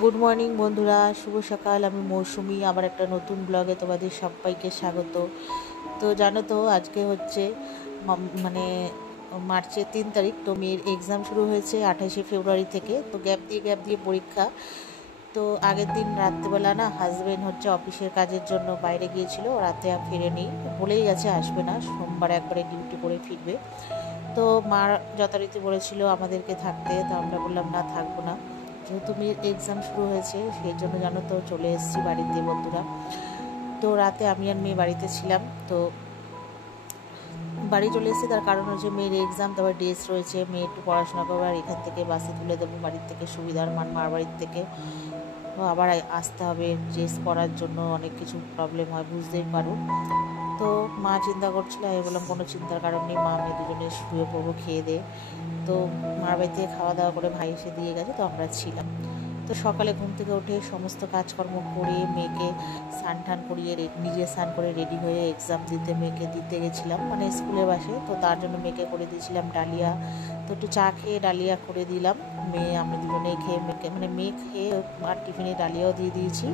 Good morning বন্ধুরা, শুভ সকাল। আমি মৌসুমি, আবার একটা নতুন ব্লগে তোমাদের সবাইকে স্বাগত। তো জানো তো আজকে হচ্ছে মানে মার্চের 3 তারিখ। তো মেয়ের এক্সাম শুরু হয়েছে 28শে ফেব্রুয়ারি থেকে। তো গ্যাপ দিয়ে পরীক্ষা। তো আগের দিন রাত্রেবেলা না হাজব্যান্ড হচ্ছে অফিসের কাজের জন্য বাইরে গিয়েছিল, রাতে আর ফিরেনি, বলেই গেছে আসবে না, সোমবার একবারে ডিউটি করে ফিরবে। তো মার যথারীতি বলেছিল আমাদেরকে থাকতে, তো আমরা বললাম না, থাকবো না, যেহেতু মেয়ের এক্সাম শুরু হয়েছে সেই জন্য জানো তো চলে এসেছি বাড়িতে বন্ধুরা। তো রাতে আমি আর মেয়ে বাড়িতে ছিলাম। তো বাড়ি চলে এসেছি, তার কারণ হচ্ছে মেয়ের এক্সাম, তারপর ড্রেস রয়েছে, মেয়ে একটু পড়াশোনা করবে, আর এখান থেকে বাসে তুলে দেবো বাড়ির থেকে, সুবিধার মার বাড়ির থেকে। আবার আসতে হবে ড্রেস পরার জন্য, অনেক কিছু প্রবলেম হয় বুঝতেই পারো। তো মা চিন্তা করছিল, আমি বললাম কোনো চিন্তার কারণ নেই, মা আমি দুজনে শুয়ে পড়বো খেয়ে দে। তো মার বাড়ি থেকে খাওয়া দাওয়া করে ভাই এসে দিয়ে গেছে, তো আমরা ছিলাম। তো সকালে ঘুম থেকে উঠে সমস্ত কাজকর্ম করে মেয়েকে স্নান টান করিয়ে নিজে স্নান করে রেডি হয়ে এক্সাম দিতে মেয়েকে দিতে গেছিলাম, মানে স্কুলের বাসে। তো তার জন্য মেয়েকে করে দিয়েছিলাম ডালিয়া। তো একটু চা খেয়ে ডালিয়া করে দিলাম। আমরা দুজনেই খেয়ে মেয়েকে, মানে মেয়ে খেয়ে আর টিফিনে ডালিয়াও দিয়ে দিয়েছি।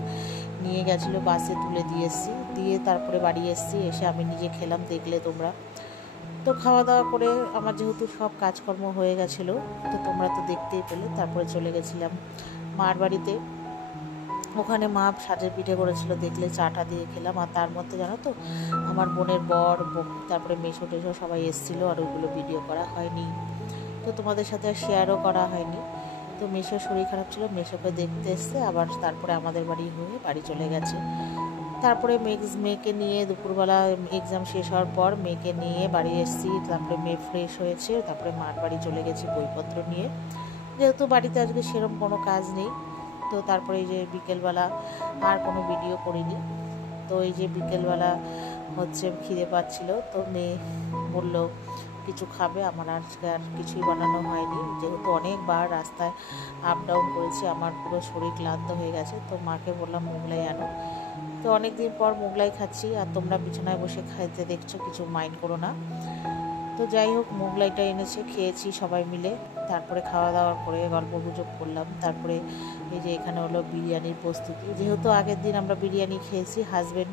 নিয়ে গেছিলো বাসে, তুলে দিয়ে এসেছি, দিয়ে তারপরে বাড়ি এসেছি, এসে আমি নিজে খেলাম, দেখলে তোমরা। তো খাওয়া দাওয়া করে আমার যেহেতু সব কাজকর্ম হয়ে গেছিলো, তো তোমরা তো দেখতেই পেলে। তারপরে চলে গেছিলাম মার বাড়িতে। ওখানে মা সাজের পিঠে করেছিল, দেখলে চাটা দিয়ে খেলাম। আর তার মধ্যে জানো তো আমার বোনের বর, তারপরে মেশো টেশো সবাই এসেছিলো, আর ওইগুলো ভিডিও করা হয়নি, তো তোমাদের সাথে আর শেয়ারও করা হয়নি। তো মেশোর শরীর খারাপ ছিল, মেশোকে দেখতে এসছে, আবার তারপরে আমাদের বাড়ি হয়ে বাড়ি চলে গেছে। তারপরে মেয়েকে নিয়ে দুপুরবেলা এক্সাম শেষ হওয়ার পর মেয়েকে নিয়ে বাড়ি এসেছি। তারপরে মেয়ে ফ্রেশ হয়েছে, তারপরে মার বাড়ি চলে গেছি বইপত্র নিয়ে, যেহেতু বাড়িতে আজকে সেরকম কোনো কাজ নেই। তো তারপরে এই যে বিকেলবেলা আর কোনো ভিডিও করিনি। তো এই যে বিকেলবেলা হচ্ছে খিদে পাচ্ছিল, তো মেয়ে বলল কিছু খাবে, আমার আজকে আর কিছুই বানানো হয়নি, যেহেতু অনেকবার রাস্তায় আপ ডাউন করেছি, আমার পুরো শরীর ক্লান্ত হয়ে গেছে। তো মাকে বললাম মোগলাই আনো। তো অনেক দিন পর মোগলাই খাচ্ছি, আর তোমরা বিছানায় বসে খাইতে দেখছো, কিছু মাইন্ড করো না। তো যাই হোক, মোগলাইটা এনেছে, খেয়েছি সবাই মিলে। তারপরে খাওয়া দাওয়ার পরে গল্প গুজব করলাম। তারপরে এই যে এখানে হলো বিরিয়ানির প্রস্তুতি, যেহেতু আগের দিন আমরা বিরিয়ানি খেয়েছি, হাজব্যান্ড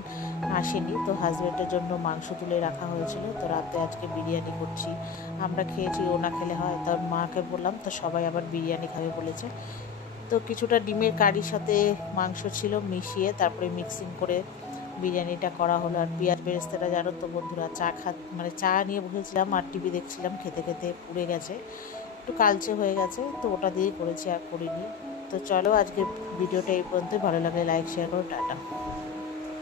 আসেনি, তো হাজব্যান্ডের জন্য মাংস তুলে রাখা হয়েছিল। তো রাতে আজকে বিরিয়ানি করছি, আমরা খেয়েছি, ও না খেলে হয়। তো মাকে বললাম, তো সবাই আবার বিরিয়ানি খাবে বলেছে। তো কিছুটা ডিমের কারির সাথে মাংস ছিল, মিশিয়ে তারপরে মিক্সিং করে বিরিয়ানিটা করা হলো। আর পেঁয়াজ বেরেস্তাটা জানো তো বন্ধুরা, মানে চা নিয়ে বসেছিলাম আর টিভি দেখছিলাম, খেতে খেতে পুড়ে গেছে, একটু কালচে হয়ে গেছে, তো ওটা দিয়েই করেছি, আর করিনি। তো চলো আজকের ভিডিওটা এই পর্যন্ত, ভালো লাগলে লাইক শেয়ার করো, টাটা।